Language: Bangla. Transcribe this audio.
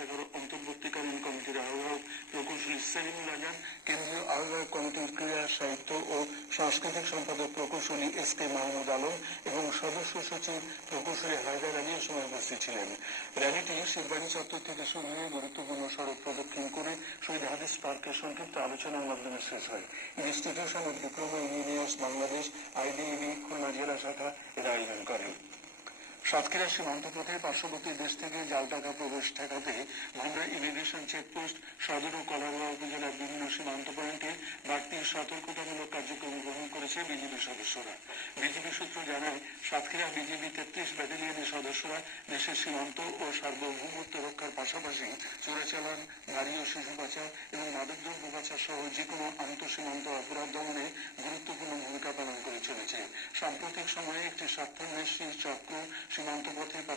শাখার অন্তর্বর্তীকালীন কমিটির আহ্বায়ক প্রকৌশলী সেলিম রাজান, কেন্দ্রীয় আহ্বায়ক কমিটির ক্রীড়া, সাহিত্য ও সাংস্কৃতিক সম্পাদক প্রকৌশলী এস কে মাহমুদ আলম এবং সদস্য সচিব প্রকৌশলী হায়দার আলী এ সময় উপস্থিত ছিলেন। র্যালিটি শিববাড়ি চত্বর থেকে শুরু হয়ে গুরুত্বপূর্ণ সড়ক প্রদক্ষিণ করে শহীদ হাদিস পার্কে সংক্ষিপ্ত আলোচনার মাধ্যমে শেষ হয়। Institution of diploma engineers Bangladesh IDEB Khulna জেলা শাখা এর আয়োজন করে। সাতক্ষীরা সীমান্ত পথে পার্শ্ববর্তী দেশ থেকে জাল টাকা প্রবেশ ঠেকাতে ভান্ডার ইমিগ্রেশন চেকপোস্ট, সদর ও কলারোয়া উপজেলার বিভিন্ন সীমান্ত পয়েন্টে বাড়তি সতর্কতামূলক কার্যক্রম গ্রহণ করেছে বিজিবি সদস্যরা। বিজিবি সূত্র জানায়, সাতক্ষীরা বিজিবি 33 ব্যাটালিয়নের সদস্যরা দেশের সীমান্ত ও সার্বভৌমত্ব রক্ষার পাশাপাশি চোরাচালান, নারী ও শিশু পাচার এবং মাদকদ্রব্য পাচার সহ যে কোনো আন্তঃসীমান্ত অপরাধ দমনে গুরুত্বপূর্ণ ভূমিকা পালন করে চলেছে। সাম্প্রতিক সময়ে একটি স্বার্থান্বেষী চক্র সীমান্ত পথে